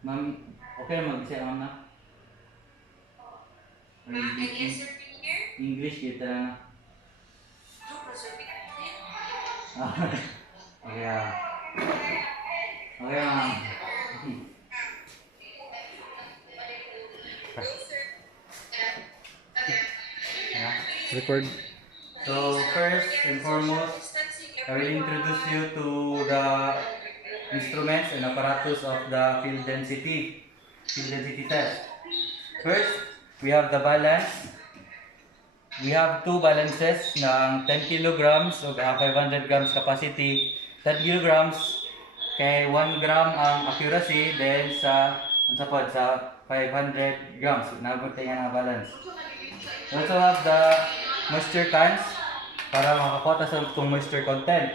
Ma'am, okay mag-isa ma'am na? Or Yes, sir, can you hear? English kita na. No, sir, we can hear. Okay, okay ma'am. Go, sir. Yeah. Record. So first and Social foremost, distancing, I will introduce you everyone. to the instruments and apparatus of the field density test. First, we have the balance. We have two balances ng 10 kilograms o 500 grams capacity. 10 kilograms kay 1 gram ang accuracy, then sa 500 grams nabot tayo nga balance. We also have the moisture cans para makakuha sa itong moisture content.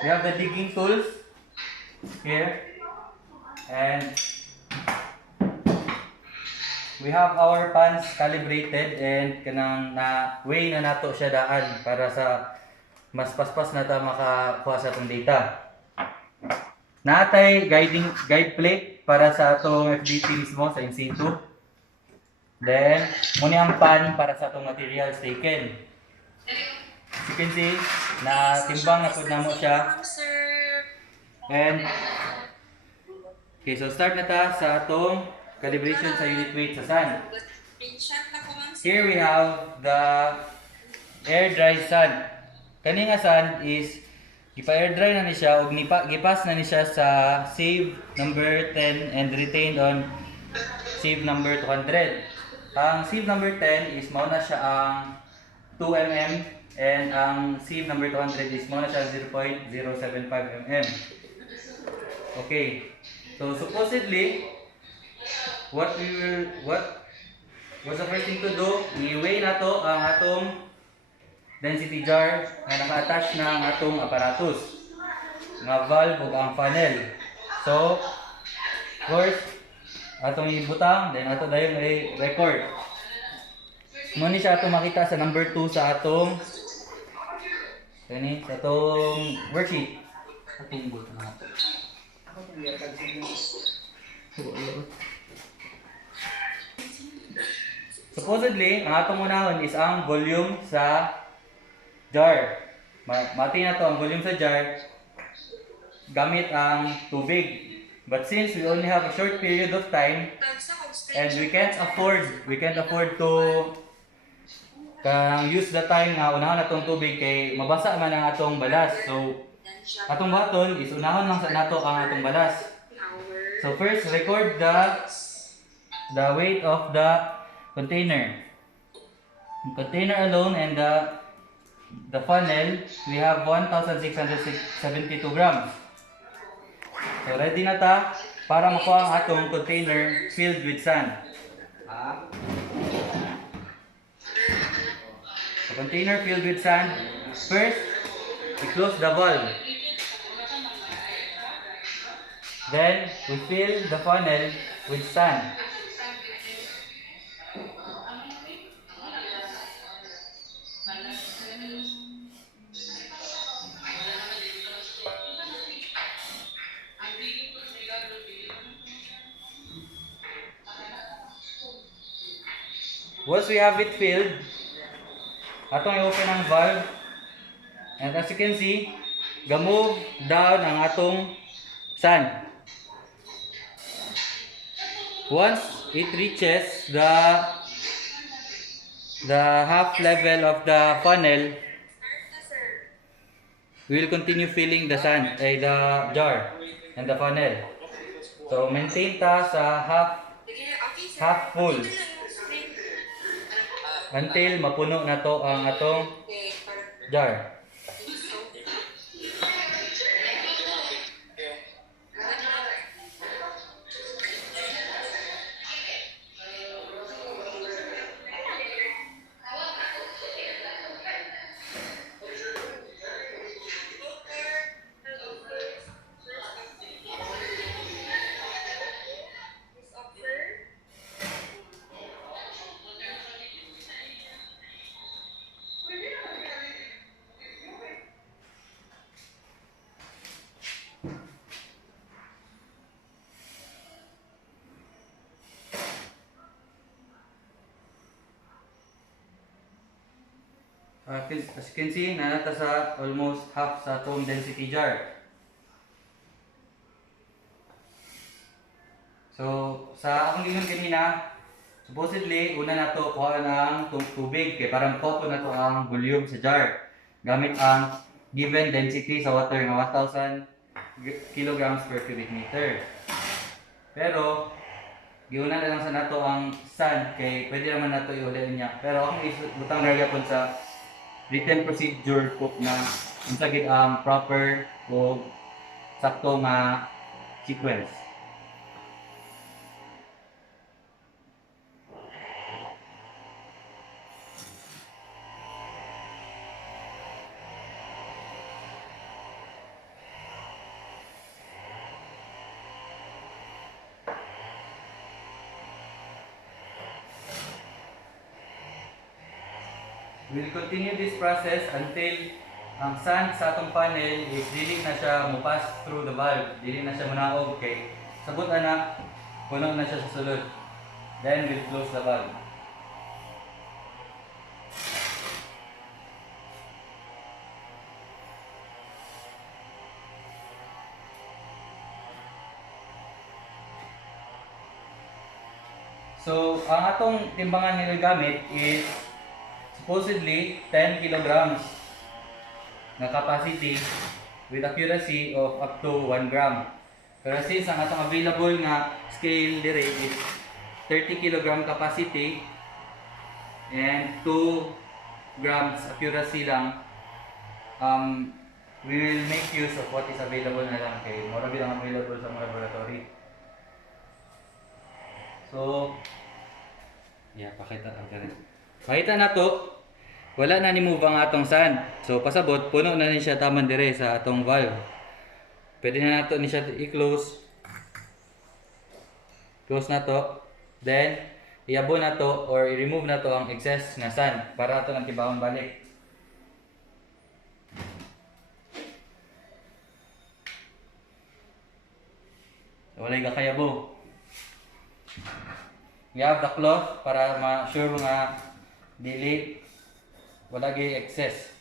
We have the digging tools here, and we have our pans calibrated and kanang na way na nato siya daan para sa mas paspas na ta makakuha sa itong data. Natay guide plate para sa atong FDT mismo sa in situ. Then, muna ang pan para sa atong materials taken. As you can see, na timbang na po na mo siya. Sir. And, okay, so start na ta sa atong calibration sa unit weight sa sand. Screenshot na ko, ma'am, sir. Here we have the air dry sand. Kani nga sand is gipa-air dry na ni siya ug gipas na ni siya sa sieve number 10 and retained on sieve number 200. Ang sieve number 10 is mao na siya ang 2 mm and ang sieve number 200 is mao na siya 0.075 mm. Okay. So supposedly what's the first thing to do? I-weigh na to ang atong density jar na naka-attach na ang atong apparatus, nga valve ug ang funnel. So, first, atong ibutang, then ato dayon i-record. Muna siya atong makita sa number 2 sa atong sa atong worksheet. Atong butang. Supposedly, ang atong unahon is ang volume sa jar. Mati na to ang volume sa jar gamit ang tubig. But since we only have a short period of time and we can't afford to use the time nga unahon atong tubig kay mabasa man ang atong balas. So atong baton is unahon lang sa nato ang atong balas. So first, record the weight of the container. The container alone and the funnel, we have 1,672 grams. So ready na ta para makuha ang atong container filled with sand. The container filled with sand. First, we close the valve. Then, we fill the funnel with sand. Once we have it filled, atong i-open ang valve. And as you can see, gamove down ang atong sand. Once it reaches the half level of the funnel, we will continue filling the sand, the jar and the funnel. So maintain ta sa half full until mapuno na to ang atong jar. As you can see, nanata sa almost half sa foam density jar. So, sa akong gingon kanina, supposedly, una na to kuha ng tubig kay para makuha na to ang volume sa jar gamit ang given density sa water nga 1,000 kilograms per cubic meter. Pero, giuna na lang sa nato ang sand kay pwede naman nato iuli niya. Pero akong ibutang nagyapon sa written procedure ko na unsa gid ang proper o sakto nga sequence. We will continue this process until ang sand sa atong panel is dili na siya mo-pass through the valve, dili na siya munaog kay sabot na puno na siya sa sulod. Then we'll close the valve. So, ang atong timbangan nila gamit is supposedly 10 kilograms na capacity with accuracy of up to 1 gram. Pero since ang atong available nga scale dire is 30 kilogram capacity and 2 grams accuracy lang, we will make use of what is available na lang kay mura bilang available sa mga laboratory. So, pakita ang ganito. Pakita na to. Wala na ni move ang atong sand. So pasabot puno na ni siya taman dire sa atong valve. Pwede na nato ni siya i-close. Close na to. Then iabo na to or i-remove na to ang excess na sand para ato nang tibawon balik. So, walay kakayabo. We have the cloth para ma-sure nga dili wala gay excess.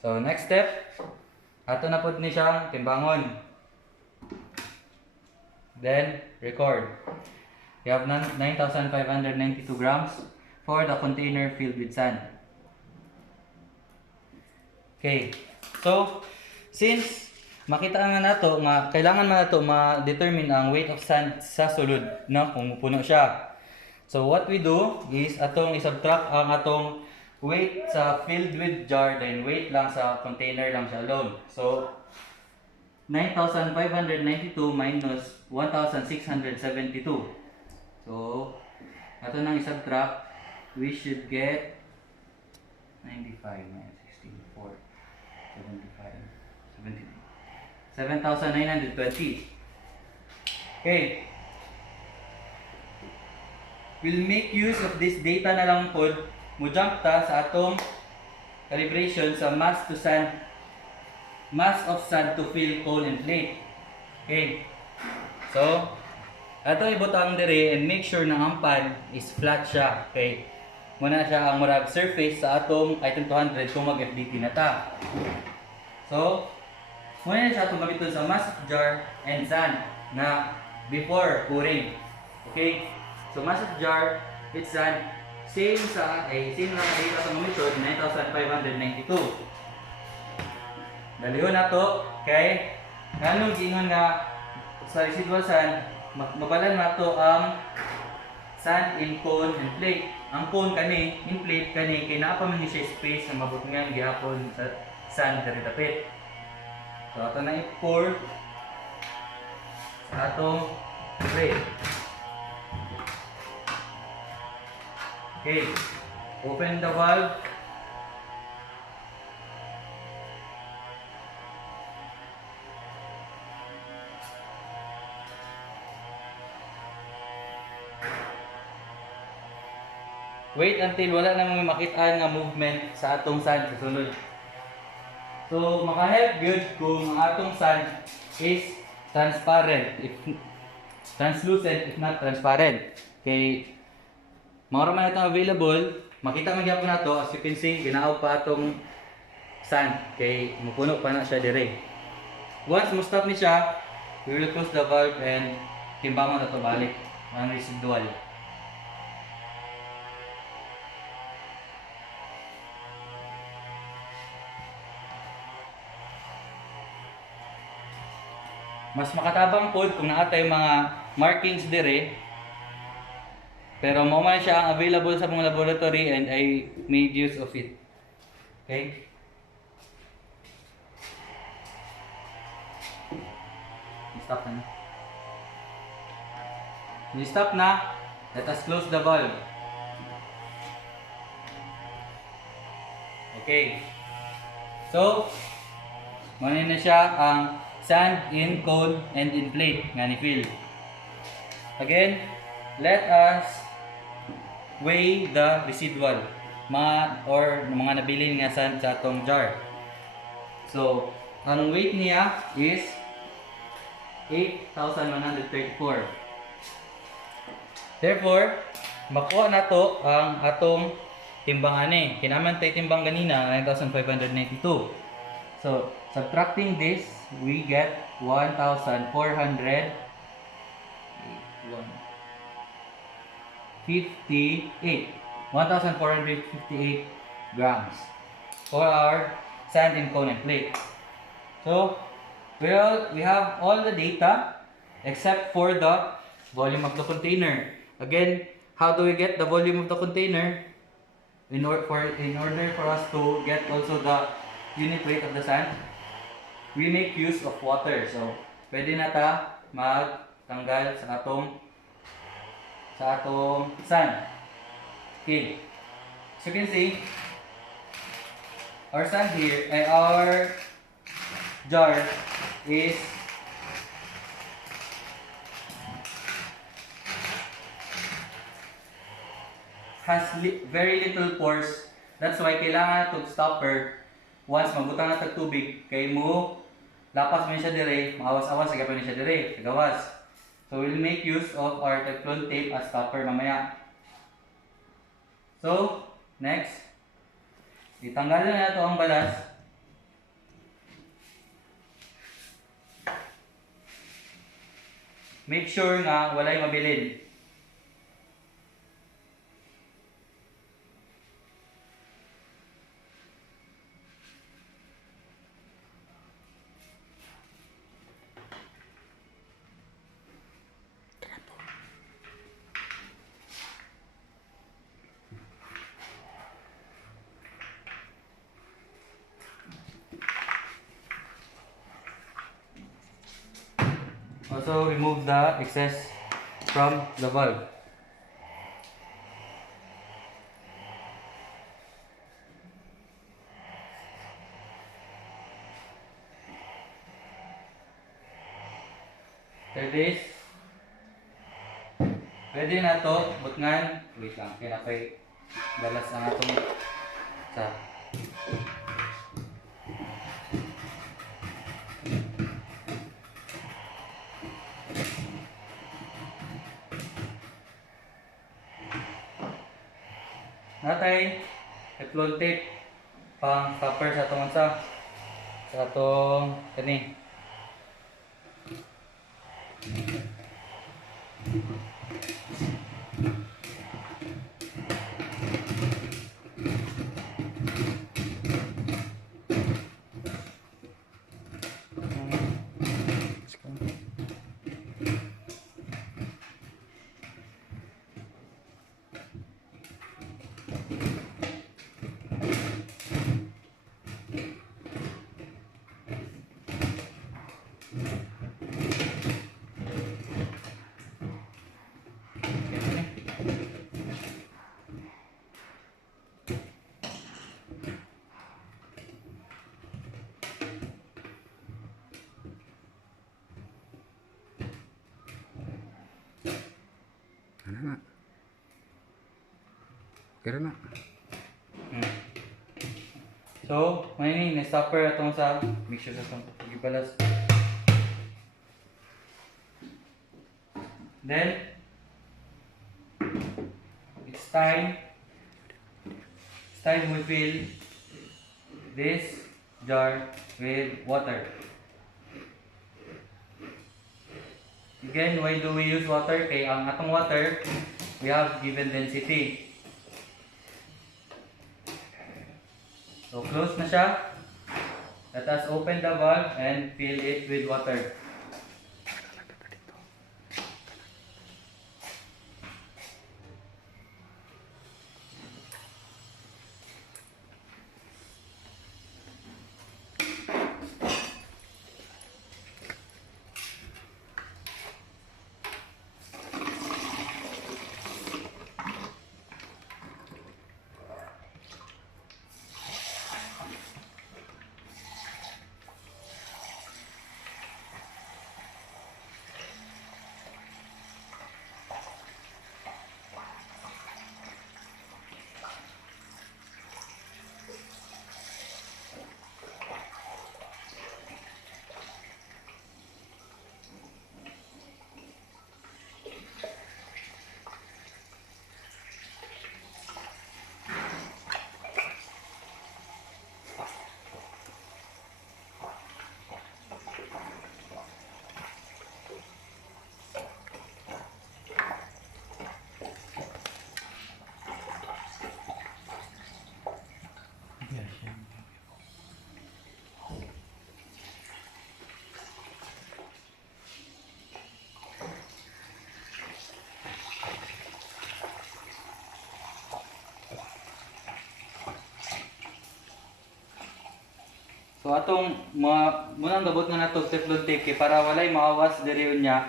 So next step, ato na pud ni siyang timbangon. Then record. We have 9,592 grams for the container filled with sand. Okay. So since makita nga nato nga kailangan man nato ma-determine ang weight of sand sa sulod no kung puno siya. So what we do is atong i-subtract ang atong weight sa filled with jar then weight lang sa container lang siya alone. So 9,592 minus 1,672. So ato nang i-subtract, we should get 95 minus 16, 4, 75, 73. 7,920. Okay. We'll make use of this data na lang po. Mo-jump ta sa atong calibration sa mass of sand to fill cone and plate. Okay. So, ato ibutang dire and make sure na ang pad is flat siya. Okay. Muna siya ang murag surface sa atong item 200 kung mag-FDT na ta. So, muna siya gamiton sa mass jar and sand na before pouring. Okay? So mass jar with sand same lang dito sa method 9,592. Dalihon na to kay nganong gingon nga sa residual sand mabalan nato ang sand in cone and plate. Ang cone kani in plate kani kay naa pa man siya space na mabutingan gihapon sa sand diri dapit. So, ito na i-pour sa atong tray. Okay. Open the valve. Wait until wala na may makitaan nga movement sa atong sand sa sulod. So, maka-help good kung ang atong sand is transparent. translucent if not transparent. Kay mao ra man itong available, makita man gyapon nato as you can see ginaog pa atong sand kay mupuno pa na siya dire. Once mo stop ni siya, we will close the valve and timbangon na to balik ang residual. Mas makatabang pod kung naatay mga markings dire. Pero mao man siya ang available sa mga laboratory and I made use of it. Okay? Stop na. Stop na. Let us close the valve. Okay. So, muna na siya ang sand in cone and in plate nga ni fill. Again, let us weigh the residual or mga nabilin nga sand sa atong jar. So, ang weight niya is 8,134. Therefore, makuha na to ang atong timbangan ni. Kinaman tayo timbang ganina 9,592. So, subtracting this, we get 1,458 grams for our sand and cone and plate. So, we have all the data except for the volume of the container. Again, how do we get the volume of the container? In order for us to get also the unit weight of the sand, we make use of water. So, pwede na ta magtanggal sa atong sand. Okay. So you can see, our sand here, our jar is has very little pores. That's why kailangan itong stopper once magbutang na tag tubig kay mo lapas mo siya dire, maawas-awas sa gapon siya dire, sa gawas. So we'll make use of our Teflon tape as stopper mamaya. So, next, itanggalan na ito ang balas. Make sure nga walay mabilin. Also remove the excess from the valve. After this, pwede na to butngan. Wait lang, kaya na kay balas ang atong sa natay Teflon tape pang stopper sa atong sa atong kani. Ano na? Kira na. So, may ni stopper atong sa mixture sa atong gibalas. Then it's time. It's time we fill this jar with water. Again, why do we use water? Kaya ang atong water, we have given density. So close na siya. Let us open the valve and fill it with water. So atong munang gabot nga nato teflon tape kay para walay maawas diri unya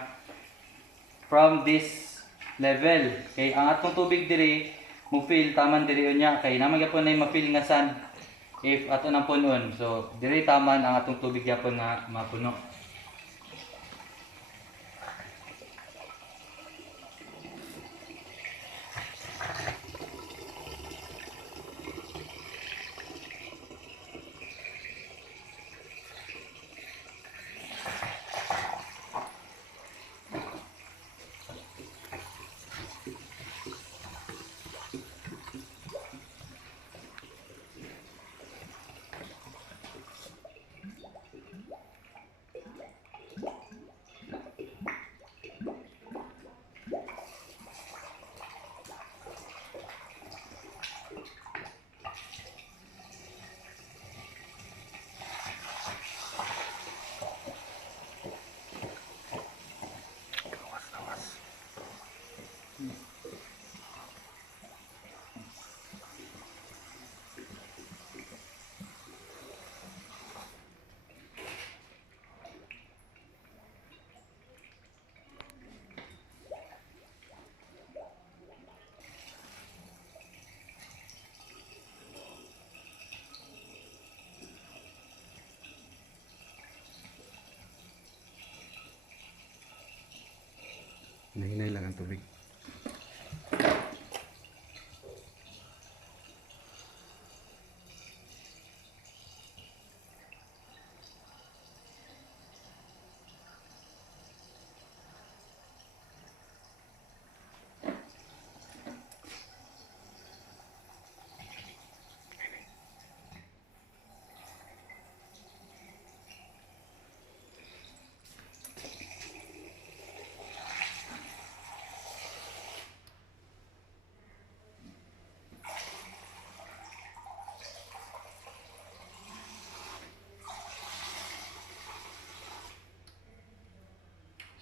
from this level. Kay ang atong tubig diri mo fill taman diri unya kay naman gyapon nay ma-fill nga sand if ato nang punon. So diri taman ang atong tubig gyapon nga mapuno. Nahinay lang ang tubig.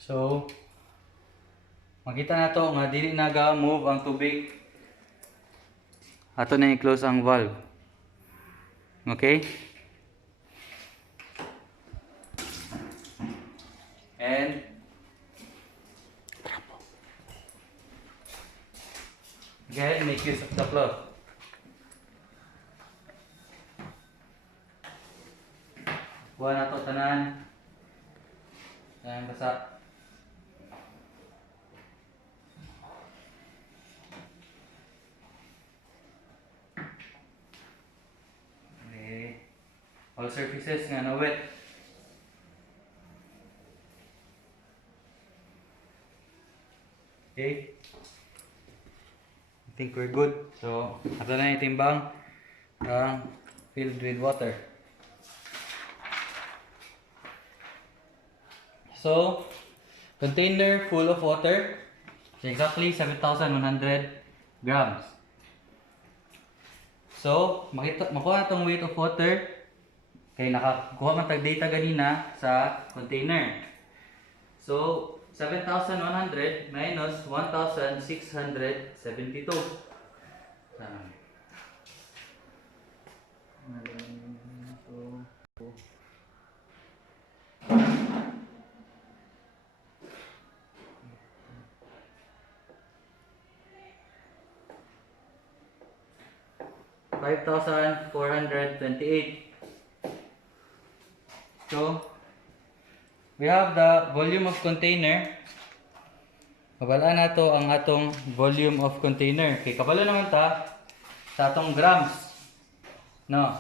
So, makita na to nga dili naga-move ang tubig. Ato na i-close ang valve. Okay? And again, make use of the cloth. Kuha na to tanan. Tanan basa. All surfaces nga na wet. Okay? I think we're good. So, ato na yung timbang filled with water. So, container full of water, exactly 7,100 grams. So, makuha itong weight of water, kaya nakakuha man tag data ganina sa container. So, 7,100 minus 1,672. So, 5,428. So, we have the volume of container. Kabala na to ang atong volume of container. Kay kabalo naman ta sa atong grams. No.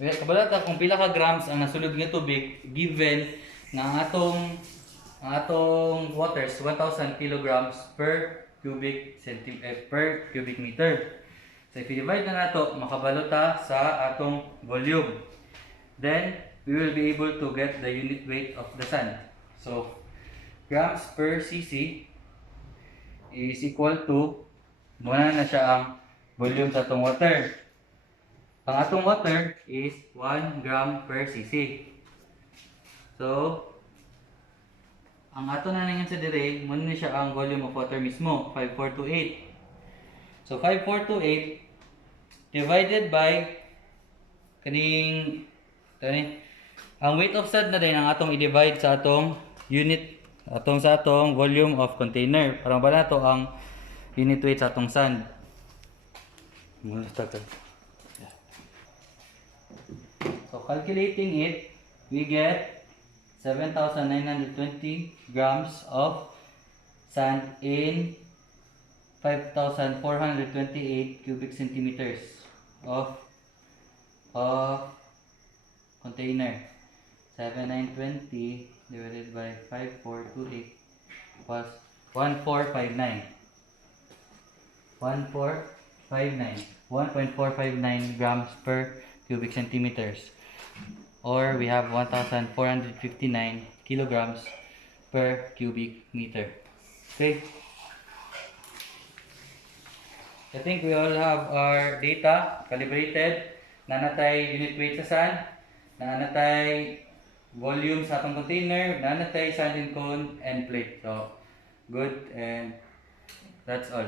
Kabala ta kung pila ka grams ang nasulod nga tubig given nga ang atong waters 1,000 kilograms per cubic meter. So if you divide na nato, makabalo ta sa atong volume. Then we will be able to get the unit weight of the sand. So grams per cc is equal to, muna na siya ang volume sa atong water. Ang atong water is 1 gram per cc. So ang ato na nangyay sa dire, muna na siya ang volume of water mismo, 5428. So 5428 divided by ang weight of sand na din ang atong i-divide sa atong unit sa atong volume of container. Parang ba na to ang unit weight sa atong sand. So calculating it, we get 7,920 grams of sand in 5,428 cubic centimeters of container. 7,920 divided by 5,428 was 1,459. 1.459 grams per cubic centimeters, or we have 1,459 kilograms per cubic meter. Okay. I think we all have our data calibrated. Nanatay unit weight sa sand, nanatay volume sa atong container, nanatay sand and cone and plate. So, good, and that's all.